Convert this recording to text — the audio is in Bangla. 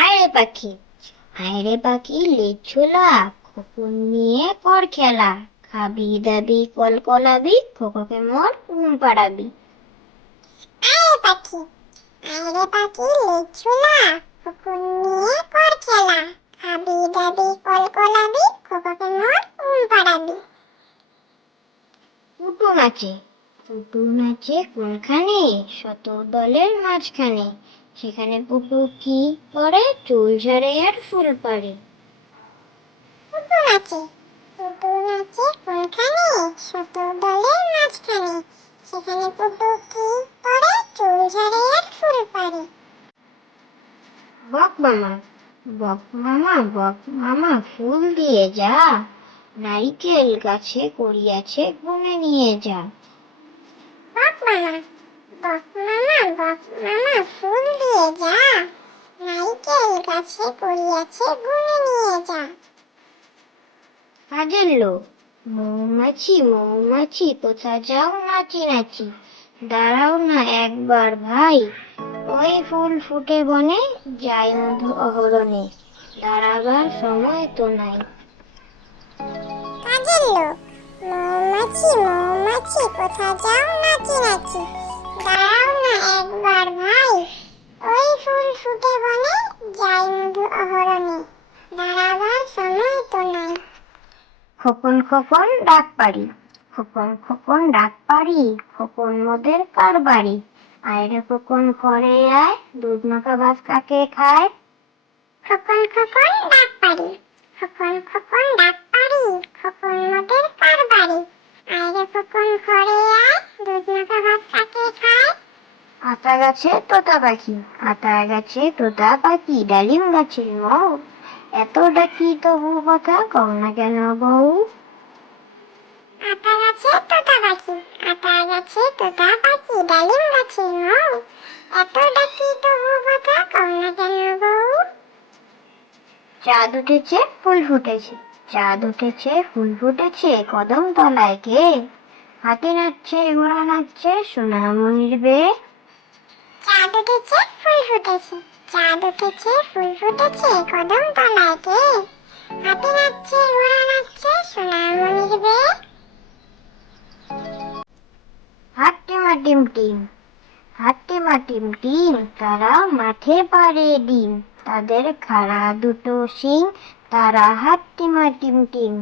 আয়রে পাখি, আয়রে পাখি লেজ ঝোলা, খোকন নিয়ে কর খেলা, খাবি দাবি কলকলাবি, খোকাকে মোর ঘুম পাড়াবি। আরে পাখি, আরে পাখি লেজ ঝোলা, খোকন নিয়ে কর খেলা, খাবি দাবি কলকলাবি, খোকাকে মোর ঘুম পাড়াবি। পুটু নাচে, পুটু নাচে কোনখানে, শত দলের মাঝখানে, সেখানে পুটু কি করে, চুল ঝাড়ে আর ফুল পাড়ে। পুটু নাচে, পুটু নাচে কোনখানে, শত দলের মাঝখানে, সেখানে পুটু কি করে, চুল ঝাড়ে আর ফুল পাড়ে। বক মামা, বক মামা, বক মামা ফুল দিয়ে যা, নারিকেল গাছে করিয়াছে গুনে নিয়ে যা। বক মামা, বক মামা, বক মামা ফুল দিয়ে যা, নারকেল গাছে করিয়াছে গুনে নিয়ে যা। কাজের লোক, মৌমাছি মৌমাছি কোথা যাও নাচি নাচি, দাঁড়াও না একবার ভাই, ওই ফুল ফুটে বনে, যাই মধু অহরণে, দাঁড়াবার সময় তো নাই। কাজের লোক, মৌমাছি মৌমাছি কোথা যাও নাচি নাচি, দাঁড়াও না একবার ভাই, ওই ফুল ফুটে বনে, যাই মধু অহরণে, দাঁড়াবার সময় তো নাই। খোকন খোকন ডাক পারি, খোকন খোকন ডাক পারি, খোকন মোদের কার বাড়ি, আয়রে খোকন ঘরে আয়, দুধ মাখা ভাত কাকে খায়। খোকন খোকন ডাক পারি, খোকন খোকন ডাক পারি, খোকন মোদের কার বাড়ি, আয়রে খোকন ঘরে আয়, দুধ মাখা ভাত কাকে খায়। আতা গাছে তোতা পাখি, আতা গাছে তোতা পাখি, ডালিম গাছের মৌ, এত ডাকি তবু কথা কও না কেন বউ। আতা গাছে তোতা পাখি, আতা গাছে তোতা পাখি, ডালিম গাছের মৌ, এত ডাকি তবু কথা কও না কেন বউ। চাঁদ উঠেছে ফুল ফুটেছে, চাঁদ উঠেছে ফুল ফুটেছে, কদম তলায় কে, হাতি নাচছে ঘোড়া নাচছে, সোনামণির বেয়ে। চাঁদ উঠেছে ফুল ফুটেছে, চাঁদ উঠেছে ফুল ফুটেছে, কদম তলায় কে, হাতি নাচছে ঘোড়া নাচছে, সোনামণির বেয়ে। হাট্টিমা টিম টিম, হাট্টিমা টিম টিম, তারা মাঠে পাড়ে ডিম, তাদের খাড়া দুটো শিং, তারা হাট্টিমা টিম টিম।